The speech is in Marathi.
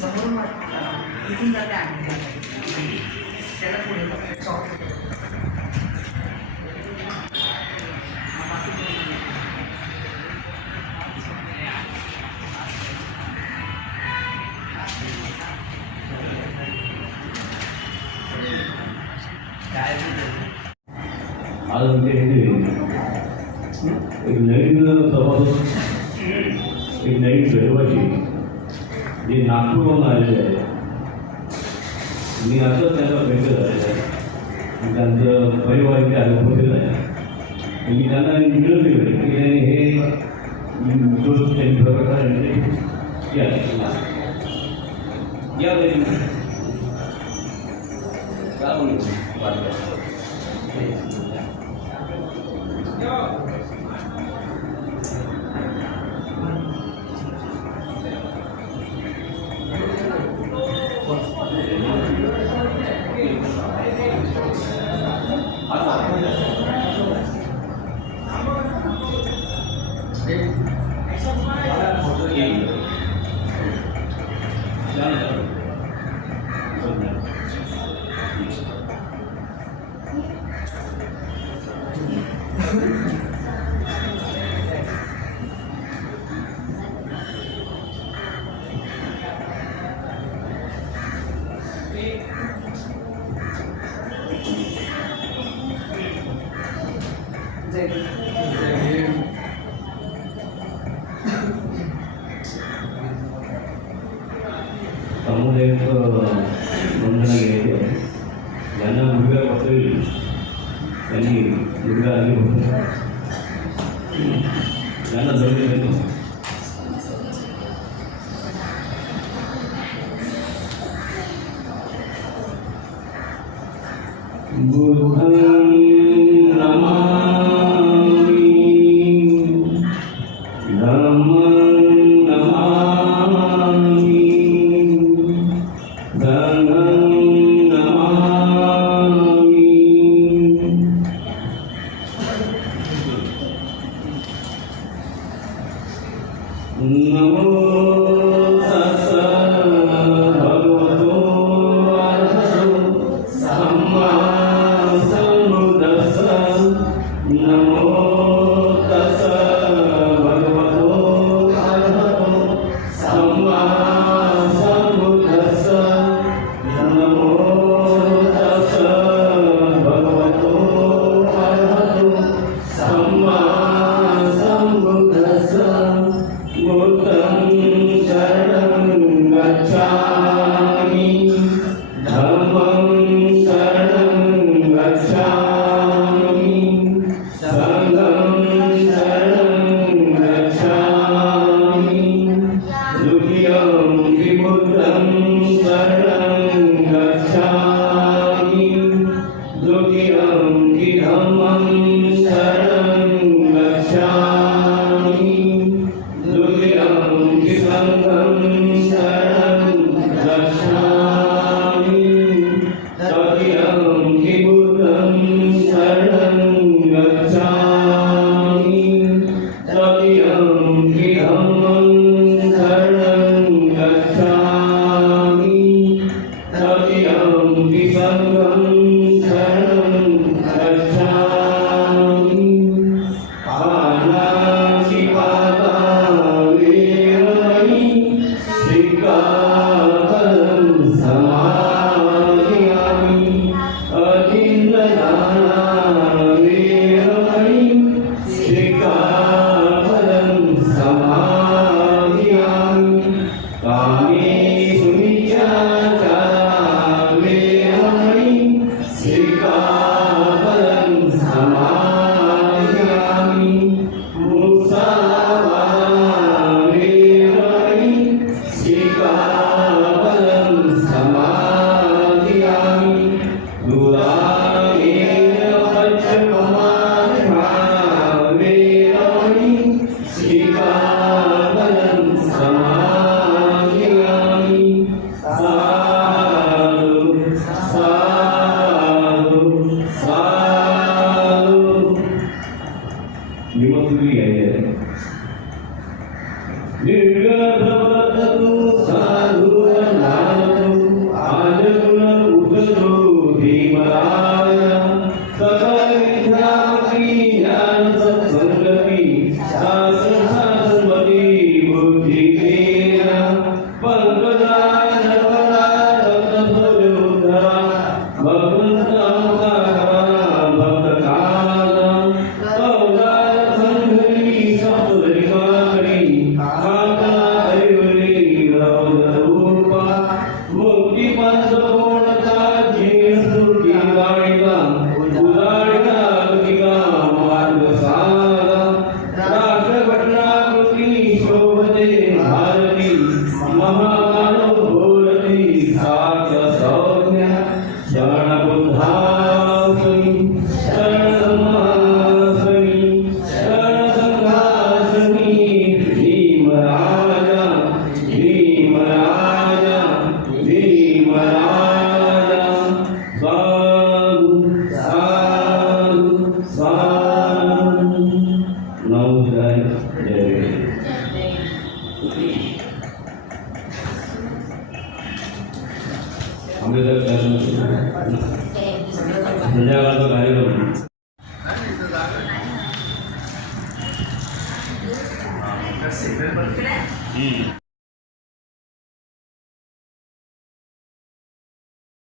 समोरून इथून जाते आणि त्याला पुढे चॉकलेट आज आमच्या इथे एक नवीन सभासद एक नवीन रहिवासी जे नागपूरहून आलेले आहे. मी असंच त्यांना भेट झालेलं आहे. त्यांचं परिवार इथे उपस्थित आहे. मी त्यांना विनंती केली की हे जो त्यांनी प्रकार या सामुदायिक वंदना घ्यायची आहे. ज्यांना मुलगा असेल त्यांनी मुलगा आली होती त्यांना जवळ येतो. Samma Sambuddha कोटी पंचकोणता जीवसुखी गाणिका उदारिका कृतिका मार्ग सागा राष्ट्रघटनाकृती शोभते भारती महामानव बोलती साक्ष सौज्ञा शरण बुद्धासनी शरण धम्मासनी शरण संघासनी भीमराजा भीमराजा भीमराजा साधु साधु साधु नमस्कार जय आंबेडकर संध्याकाळचा कार्यक्रम